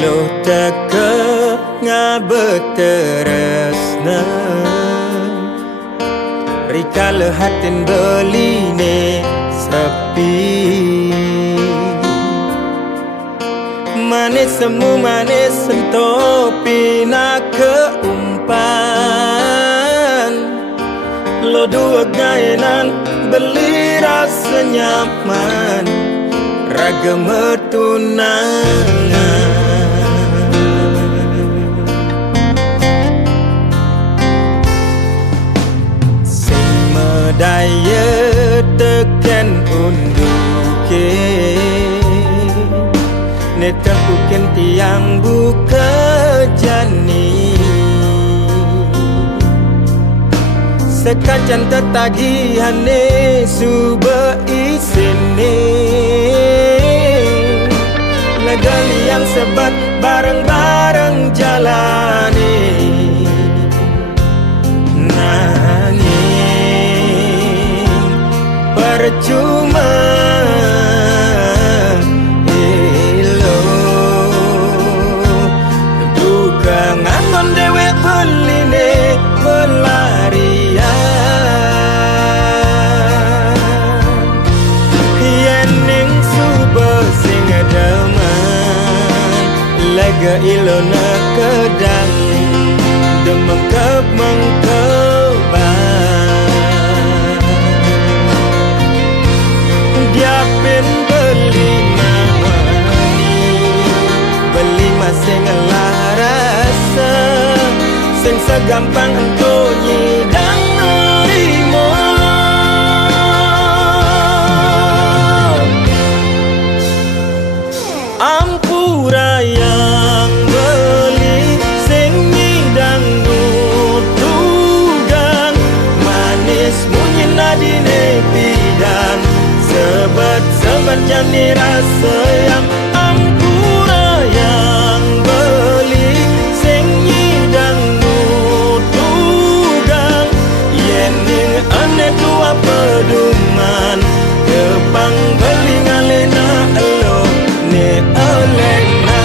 Loh teke ngabeteresna Rika lehatin beline sepi Manis semu manis sentopi na keumpan Lo dua gainan beli rasa nyaman Raga metunangan Daya tekan unduke Neta bukan tiang buka jani Sekacan tetagihane suba isini Negali yang sebat bareng-bareng jalani Percuma ilo Bukan ngangon dewe beline pelarian Yening suba sing deman Lega ilo na kedang Demengkep mengkeban Diapin beli nawani Beli masih ngelah rasa Sing segampang untuk nyidang nerimo Ampura yang beli Sing nyidang nutugang Manis munyi nadine bidan Sebat jani rasa yang ampura yang beli Sing nyidang nutugang Yening ane tua peduman Kepang beli ngalena elo ne olena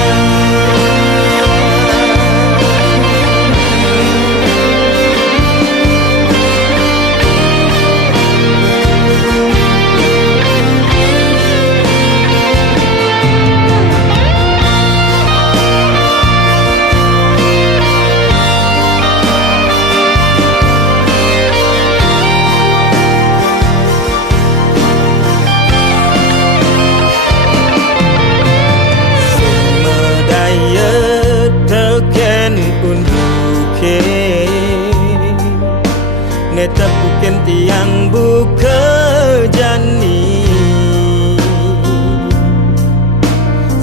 Neta bukan tiang buka jani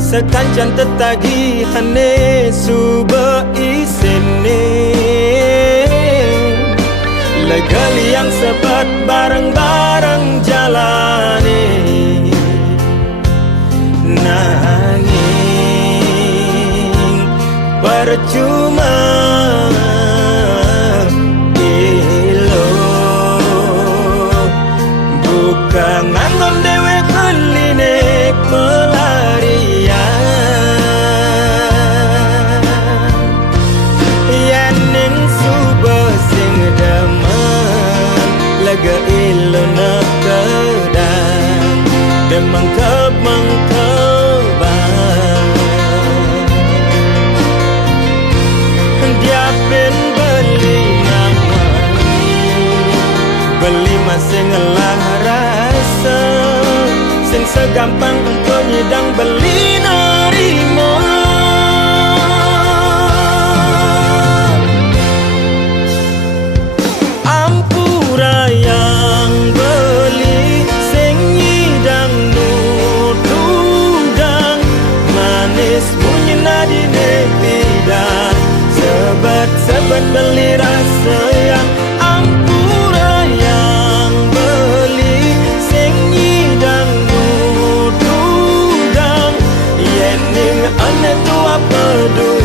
Sekancan tetagihane suba isene Legali yang sebat bareng-bareng jalani Nanging percuma Bukan ngangon dewe beline pelarian Yening suba sing deman Lega ilo na kedang Demengkep mengkeban Diapin beli nawani Beli masih ngelah rasa Sing segampang untuk nyidang beli nerimo Ampura yang beli Sing nyidang nutugang Manis bunyi nadine bidan Sebat beli rasa yang ampura yang beli Sing nyidang nutugang Yening ane tua peduli